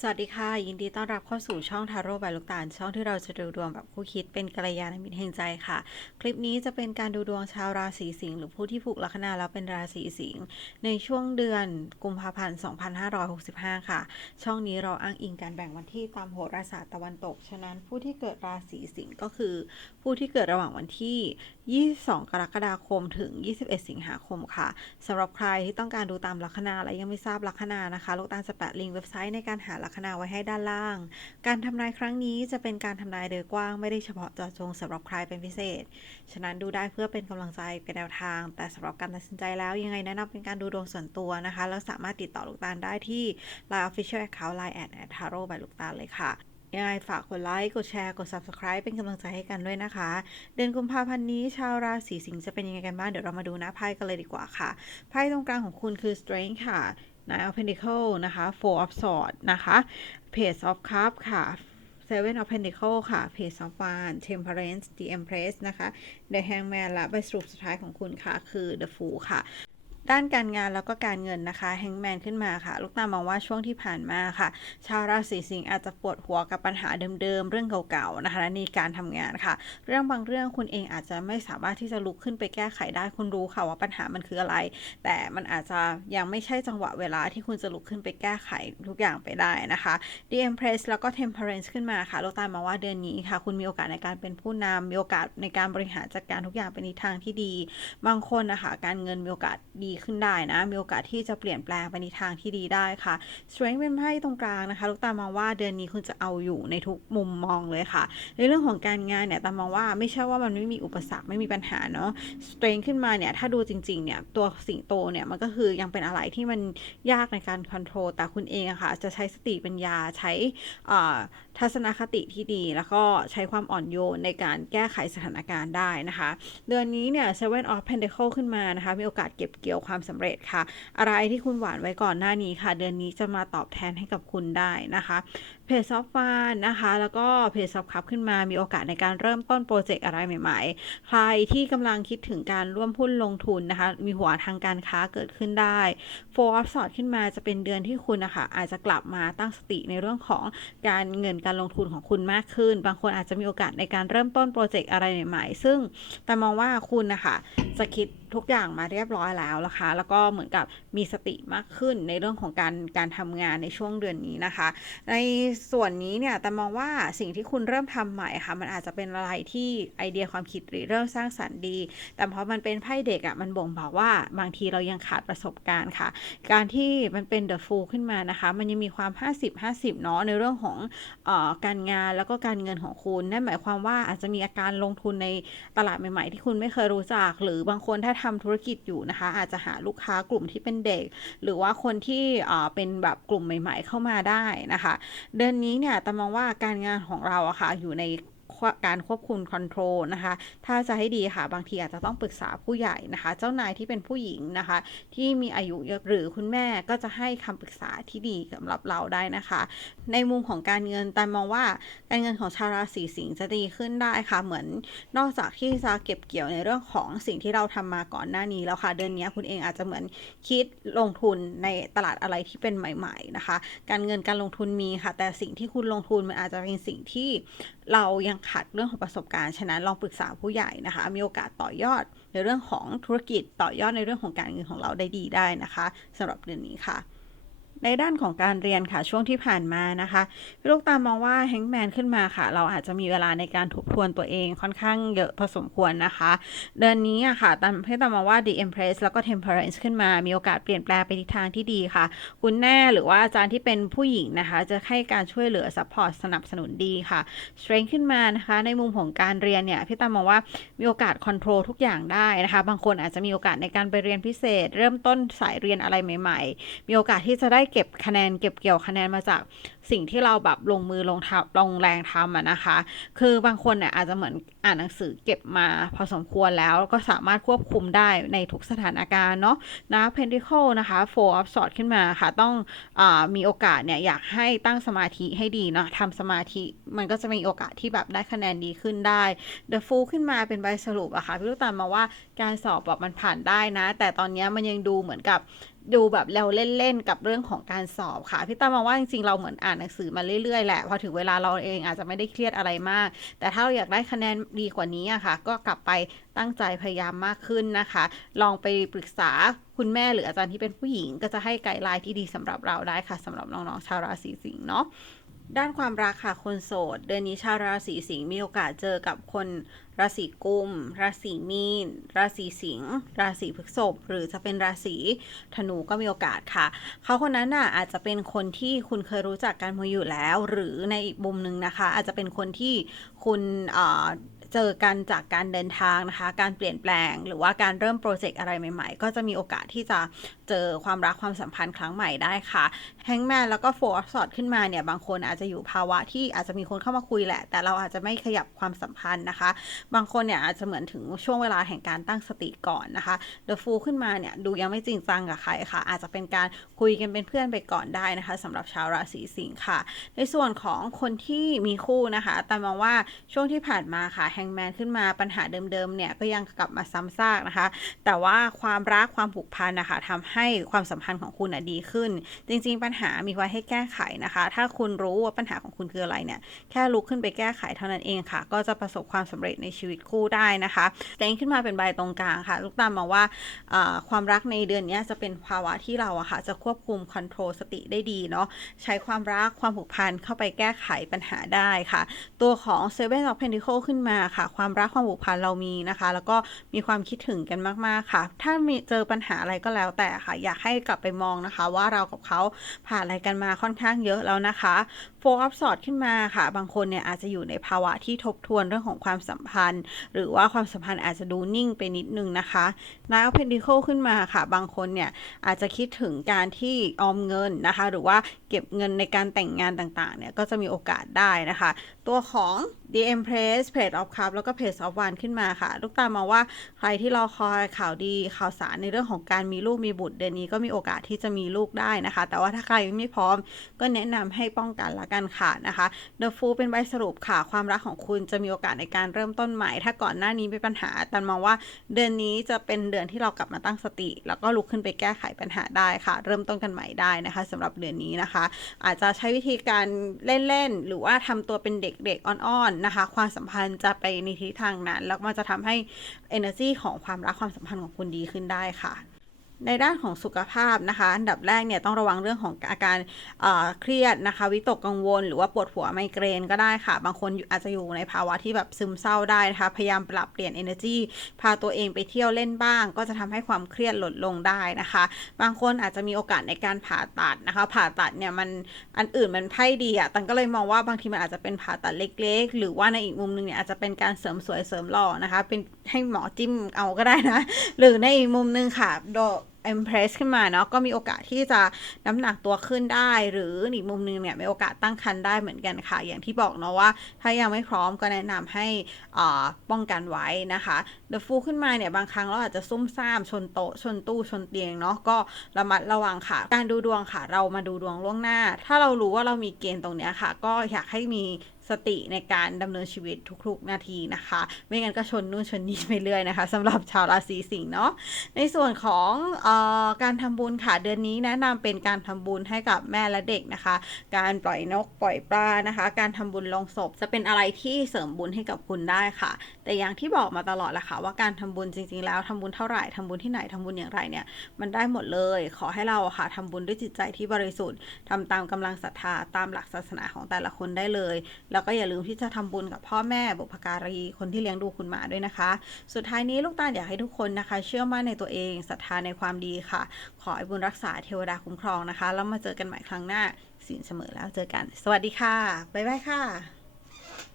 สวัสดีค่ะ ยินดีต้อนรับเข้าสู่ช่องทาโร่บายลูกตาล ช่องที่เราจะดูดวงแบบคู่คิดเป็นกัลยาณมิตรแห่งใจค่ะ คลิปนี้จะเป็นการดูดวงชาวราศีสิงห์หรือผู้ที่ผูกลัคนาแล้วเป็นราศีสิงห์ในช่วงเดือนกุมภาพันธ์2565 ค่ะ ช่องนี้เราอ้างอิงการแบ่งวันที่ตามโหราศาสตร์ตะวันตก ฉะนั้นผู้ที่เกิดราศีสิงห์ก็คือ ผู้ที่เกิดระหว่างวันที่ 22 กรกฎาคมถึง 21 สิงหาคมค่ะสำหรับใครที่ต้องการดูตามลัคนาและยังไม่ทราบลัคนานะคะ ลูกตาลจะแปะลิงก์เว็บไซต์ในการหาลัคนาไว้ให้ด้านล่าง การทำนายครั้งนี้จะเป็นการทำนายโดยกว้างไม่ได้เฉพาะเจาะจงสำหรับใครเป็นพิเศษ ฉะนั้นดูได้เพื่อเป็นกำลังใจเป็นแนวทาง แต่สำหรับการตัดสินใจแล้วยังไงแนะนำเป็นการดูดวงส่วนตัวนะคะ แล้วสามารถติดต่อลูกตาลได้ที่ Line Official Account Line at at taro by ลูกตาลเลยค่ะยังไงฝากกดไลค์ กดแชร์ กด Subscribe เป็นกำลังใจให้กันด้วยนะคะ เดือนกุมภาพันธ์นี้ชาวราศีสิงห์จะเป็นยังไงกันบ้าง เดี๋ยวเรามาดูน้าไพ่กันเลยดีกว่าค่ะ ไพ่ตรงกลางของคุณคือ Strength ค่ะ Nine of pentacle นะคะ Four of Swords นะคะ Page of Cups ค่ะ Seven of Pentacles ค่ะ Page of Wands Temperance The Empress นะคะ The Hangman และใบสรุปสุดท้ายของคุณค่ะ คือ The Fool ค่ะ ด้านการงานแล้วก็การเงินนะคะแฮงแมนขึ้นมาค่ะ ลูกตามองว่าช่วงที่ผ่านมาค่ะ ชาวราศีสิงห์อาจจะปวดหัวกับปัญหาเดิมๆ เรื่องเก่าๆนะคะในการทำงานค่ะ เรื่องบางเรื่องคุณเองอาจจะไม่สามารถที่จะลุกขึ้นไปแก้ไขได้คุณรู้ค่ะว่าปัญหามันคืออะไร แต่มันอาจจะยังไม่ใช่จังหวะเวลาที่คุณจะลุกขึ้นไปแก้ไขทุกอย่างไปได้นะคะ The Empress แล้วก็ Temperance ขึ้นมาค่ะลูกตามมองว่าเดือนนี้ค่ะ คุณมีโอกาสในการเป็นผู้นำมีโอกาสในการบริหารจัดการทุกอย่างไปในทางที่ดี บางคนนะคะการเงินมีโอกาสดีขึ้นได้นะ มีโอกาสที่จะเปลี่ยนแปลงไปในทางที่ดีได้ค่ะ Strength เป็นไพ่ตรงกลางนะคะลูกตามองว่าเดือนนี้คุณจะเอาอยู่ในทุกมุมมองเลยค่ะ ในเรื่องของการงานเนี่ยตามองว่าไม่ใช่ว่ามันไม่มีอุปสรรคไม่มีปัญหาเนาะ Strength ขึ้นมาเนี่ยถ้าดูจริงๆเนี่ยตัวสิงโตเนี่ยมันก็คือยังเป็นอะไรที่มันยากในการค o n t r o l แต่คุณเองอะค่ะจะใช้สติปัญญาใช้ทัศนคติที่ดี แล้วก็ใช้ความอ่อนโยนในการแก้ไขสถานการณ์ได้นะคะ เดือนนี้เนี่ย Seven of Pentacles ขึ้นมานะคะ มีโอกาสเก็บเกี่ยวความสำเร็จค่ะ อะไรที่คุณหวานไว้ก่อนหน้านี้ค่ะ เดือนนี้จะมาตอบแทนให้กับคุณได้นะคะ เพจซอฟฟานนะคะ แล้วก็เพจซอฟคัพขึ้นมามีโอกาสในการเริ่มต้นโปรเจกต์อะไรใหม่ๆ ใครที่กำลังคิดถึงการร่วมหุ้นลงทุนนะคะ มีหัวทางการค้าเกิดขึ้นได้โฟร์สอดขึ้นมาจะเป็นเดือนที่คุณนะคะอาจจะกลับมาตั้งสติในเรื่องของการเงินการลงทุนของคุณมากขึ้น บางคนอาจจะมีโอกาสในการเริ่มต้นโปรเจกต์อะไรใหม่ๆ ซึ่งแต่มองว่าคุณนะคะจะคิดทุกอย่างมาเรียบร้อยแล้วนะคะ แล้วก็เหมือนกับมีสติมากขึ้นในเรื่องของการการทำงานในช่วงเดือนนี้นะคะ ในส่วนนี้เนี่ยแต่มองว่าสิ่งที่คุณเริ่มทำใหม่ค่ะ มันอาจจะเป็นอะไรที่ไอเดียความคิดหรือเริ่มสร้างสรรค์ดี แต่เพราะมันเป็นไพ่เด็กอะ่ะมันบ่งบอกว่าบางทีเรายังขาดประสบการณ์ค่ะ การที่มันเป็นเดอะฟูลขึ้นมานะคะ มันยังมีความ 50-50 เนาะในเรื่องของออการงานแล้วก็การเงินของคุณ นั่นหมายความว่าอาจจะมีอาการลงทุนในตลาดใหม่ ๆ ที่คุณไม่เคยรู้จัก หรือบางคนถ้าทำธุรกิจอยู่นะคะ อาจจะหาลูกค้ากลุ่มที่เป็นเด็ก หรือว่าคนที่เป็นแบบกลุ่มใหม่ ๆ เข้ามาได้นะคะเดือนนี้เนี่ยแต่มองว่าการงานของเราอะค่ะอยู่ใน การควบคุมคอนโทรลนะคะ ถ้าจะให้ดีค่ะ บางทีอาจจะต้องปรึกษาผู้ใหญ่นะคะ เจ้านายที่เป็นผู้หญิงนะคะ ที่มีอายุเยอะหรือคุณแม่ก็จะให้คำปรึกษาที่ดีสำหรับเราได้นะคะ ในมุมของการเงินแต่มองว่าการเงินของชาวราศีสิงห์จะดีขึ้นได้ค่ะ เหมือนนอกจากที่จะเก็บเกี่ยวในเรื่องของสิ่งที่เราทำมาก่อนหน้านี้แล้วค่ะ เดือนนี้คุณเองอาจจะเหมือนคิดลงทุนในตลาดอะไรที่เป็นใหม่ ๆนะคะ การเงินการลงทุนมีค่ะ แต่สิ่งที่คุณลงทุนมันอาจจะเป็นสิ่งที่เรายังขาดเรื่องของประสบการณ์ ฉะนั้นลองปรึกษาผู้ใหญ่นะคะ มีโอกาสต่อยอดในเรื่องของธุรกิจต่อยอดในเรื่องของการเงินของเราได้ดีได้นะคะสำหรับเดือนนี้ค่ะ ในด้านของการเรียนค่ะช่วงที่ผ่านมานะคะพี่ลูกตามมองว่าแฮงแมนขึ้นมาค่ะ เราอาจจะมีเวลาในการทบทวนตัวเองค่อนข้างเยอะพอสมควรนะคะ เดือนนี้อะค่ะตามให้ตามมองว่า The Empress แล้วก็ Temperance ขึ้นมา มีโอกาสเปลี่ยนแปลงไปทิศทางที่ดีค่ะ คุณแน่หรือว่าอาจารย์ที่เป็นผู้หญิงนะคะ จะให้การช่วยเหลือซัพพอร์ตสนับสนุนดีค่ะ Strength ขึ้นมานะคะ ในมุมของการเรียนเนี่ยพี่ตามมองว่ามีโอกาสคอนโทรลทุกอย่างได้นะคะ บางคนอาจจะมีโอกาสในการไปเรียนพิเศษ เริ่มต้นสายเรียนอะไรใหม่ ๆ มีโอกาสที่จะได้เก็บคะแนนเก็บเกี่ยวคะแนนมาจากสิ่งที่เราแบบลงมือลงทำลงแรงทำอะนะคะ คือบางคนเนี่ยอาจจะเหมือนอ่านหนังสือเก็บมาพอสมควรแล้วก็สามารถควบคุมได้ในทุกสถานการณ์เนาะนะ Pentacle นะคะ Four of Swords ขึ้นมาค่ะ ต้องอมีโอกาสเนี่ยอยากให้ตั้งสมาธิให้ดีเนาะทำสมาธิมันก็จะมีโอกาสที่แบบได้คะแนนดีขึ้นได้ The Fool ขึ้นมาเป็นใบสรุปอะค่ะพี่ลูกตาลมาว่าการสอบแบบมันผ่านได้นะ แต่ตอนนี้มันยังดูเหมือนกับ ดูแบบเราเล่นๆกับเรื่องของการสอบค่ะพี่ตั้มมองว่าจริงๆเราเหมือนอ่านหนังสือมาเรื่อยๆแหละพอถึงเวลาเราเองอาจจะไม่ได้เครียดอะไรมาก แต่ถ้าเราอยากได้คะแนนดีกว่านี้อะค่ะ ก็กลับไปตั้งใจพยายามมากขึ้นนะคะ ลองไปปรึกษาคุณแม่หรืออาจารย์ที่เป็นผู้หญิง ก็จะให้ไกด์ไลน์ที่ดีสำหรับเราได้ค่ะสำหรับน้องๆชาวราศีสิงห์เนาะ ด้านความรักค่ะคนโสด เดือนนี้ชาวราศีสิงห์มีโอกาสเจอกับคนราศีกุม ราศีมีน ราศีสิงห์ราศีพฤษภหรือจะเป็นราศีธนูก็มีโอกาสค่ะ เขาคนนั้นน่ะอาจจะเป็นคนที่คุณเคยรู้จักกันมาอยู่แล้ว หรือในอีกมุมหนึ่งนะคะ อาจจะเป็นคนที่คุณเจอกันจากการเดินทางนะคะ การเปลี่ยนแปลง หรือว่าการเริ่มโปรเจกต์อะไรใหม่ๆ ก็จะมีโอกาสที่จะเจอความรักความสัมพันธ์ครั้งใหม่ได้ค่ะแฮงแมนแล้วก็โฟร์สอดขึ้นมาเนี่ยบางคนอาจจะอยู่ภาวะที่อาจจะมีคนเข้ามาคุยแหละ แต่เราอาจจะไม่ขยับความสัมพันธ์นะคะ บางคนเนี่ยอาจจะเหมือนถึงช่วงเวลาแห่งการตั้งสติก่อนนะคะเดอะฟูขึ้นมาเนี่ยดูยังไม่จริงจังกับใครค่ะ อาจจะเป็นการคุยกันเป็นเพื่อนไปก่อนได้นะคะสำหรับชาวราศีสิงค์ค่ะ ในส่วนของคนที่มีคู่นะคะแต่มองว่าช่วงที่ผ่านมาค่ะแฮงแมนขึ้นมาปัญหาเดิมๆเนี่ยก็ยังกลับมาซ้ำซากนะคะ แต่ว่าความรักความผูกพันนะคะทำให้ความสัมพันธ์ของคุณดีขึ้น จริง ๆ ปัญหามีไว้ให้แก้ไขนะคะ ถ้าคุณรู้ว่าปัญหาของคุณคืออะไรเนี่ย แค่ลุกขึ้นไปแก้ไขเท่านั้นเองค่ะ ก็จะประสบความสำเร็จในชีวิตคู่ได้นะคะแจ้งขึ้นมาเป็นใบตรงกลางค่ะ ลูกตามมองว่าความรักในเดือนนี้จะเป็นภาวะที่เราอะค่ะจะควบคุมคอนโทรลสติได้ดีเนาะใช้ความรักความผูกพันเข้าไปแก้ไขปัญหาได้ค่ะ ตัวของ Seven of Pentacles ขึ้นมาค่ะ ความรักความผูกพันเรามีนะคะ แล้วก็มีความคิดถึงกันมาก ๆ ค่ะ ถ้ามีเจอปัญหาอะไรก็แล้วแต่ค่ะ อยากให้กลับไปมองนะคะ ว่าเรากับเขาผ่านอะไรกันมาค่อนข้างเยอะแล้วนะคะ Four of Swords ขึ้นมาค่ะ บางคนเนี่ยอาจจะอยู่ในภาวะที่ทบทวนเรื่องของความสัมพันธ์ หรือว่าความสัมพันธ์อาจจะดูนิ่งไปนิดนึงนะคะ Nine of Pentacles ขึ้นมาค่ะ บางคนเนี่ยอาจจะคิดถึงการที่ออมเงินนะคะ หรือว่าเก็บเงินในการแต่งงานต่างๆ เนี่ยก็จะมีโอกาสได้นะคะ ตัวของ The Empress Page of Cup แล้วก็ Page of Wands ขึ้นมาค่ะ ลูกตามองว่าใครที่รอคอยข่าวดีข่าวสารในเรื่องของการมีลูกมีบุตรเดือนนี้ก็มีโอกาสที่จะมีลูกได้นะคะ แต่ว่าถ้าใครไม่พร้อมก็แนะนำให้ป้องกันละกันค่ะนะคะ The Fool เป็นใบสรุปค่ะ ความรักของคุณจะมีโอกาสในการเริ่มต้นใหม่ ถ้าก่อนหน้านี้มีปัญหาตันมองว่าเดือนนี้จะเป็นเดือนที่เรากลับมาตั้งสติ แล้วก็ลุกขึ้นไปแก้ไขปัญหาได้ค่ะ เริ่มต้นกันใหม่ได้นะคะสำหรับเดือนนี้นะคะ อาจจะใช้วิธีการเล่นๆหรือว่าทำตัวเป็นเด็กๆอ่อนๆนะคะ ความสัมพันธ์จะไปในทิศทางนั้น แล้วมันจะทำให้ energy ของความรักความสัมพันธ์ของคุณดีขึ้นได้ค่ะ ในด้านของสุขภาพนะคะ อันดับแรกเนี่ยต้องระวังเรื่องของอาการเอ่อเครียดนะคะ วิตกกังวล หรือว่าปวดหัวไมเกรนก็ได้ค่ะ บางคนอาจจะอยู่ในภาวะที่แบบซึมเศร้าได้นะคะ พยายามปรับเปลี่ยน energy พาตัวเองไปเที่ยวเล่นบ้าง ก็จะทำให้ความเครียดลดลงได้นะคะ บางคนอาจจะมีโอกาสในการผ่าตัดนะคะ ผ่าตัดเนี่ยมันอันอื่นมันไพ่ดีอะตันก็เลยมองว่าบางทีมันอาจจะเป็นผ่าตัดเล็ก ๆ หรือว่าในอีกมุมหนึงเนี่ยอาจจะเป็นการเสริมสวยเสริมหล่อนะคะ เป็น ให้หมอจิ้มเอาก็ได้นะ หรือในอีกมุมหนึงค่ะโด impress ขึ้นมาเนาะก็มีโอกาสที่จะน้ำหนักตัวขึ้นได้ หรืออีกมุมนึงเนี่ยมีโอกาสตั้งครรภ์ได้เหมือนกันค่ะ อย่างที่บอกเนาะว่า ถ้ายังไม่พร้อมก็แนะนำให้อ่าป้องกันไว้นะคะ The Fool ขึ้นมาเนี่ยบางครั้งเราอาจจะซุ่มซ่ามชนโต๊ะชนตู้ชนเตียงเนาะก็ระมัดระวังค่ะ การดูดวงค่ะ เรามาดูดวงล่วงหน้า ถ้าเรารู้ว่าเรามีเกณฑ์ตรงเนี้ยค่ะ ก็อยากให้มี สติในการดำเนินชีวิตทุกๆ นาทีนะคะ ไม่งั้นก็ชนนู่นชนนี่ไปเรื่อยนะคะสำหรับชาวราศีสิงห์เนาะในส่วนของออการทำบุญค่ะเดือนนี้แนะนำเป็นการทำบุญให้กับแม่และเด็กนะคะ การปล่อยนกปล่อยปลานะคะ การทำบุญลงศพจะเป็นอะไรที่เสริมบุญให้กับคุณได้ค่ะ แต่อย่างที่บอกมาตลอดแหละค่ะ ว่าการทำบุญจริง ๆ แล้วทำบุญเท่าไหร่ทำบุญที่ไหนทำบุญอย่างไรเนี่ยมันได้หมดเลย ขอให้เราค่ะทำบุญด้วยจิตใจที่บริสุทธิ์ทำตามกำลังศรัทธาตามหลักศาสนาของแต่ละคนได้เลยแล้วก็อย่าลืมที่จะทำบุญกับพ่อแม่บุพการีคนที่เลี้ยงดูคุณมาด้วยนะคะ สุดท้ายนี้ลูกตาลอยากให้ทุกคนนะคะ เชื่อมั่นในตัวเองศรัทธาในความดีค่ะ ขอให้บุญรักษาเทวดาคุ้มครองนะคะ แล้วมาเจอกันใหม่ครั้งหน้าสินเสมอแล้วเจอกัน สวัสดีค่ะบ๊ายบายค่ะ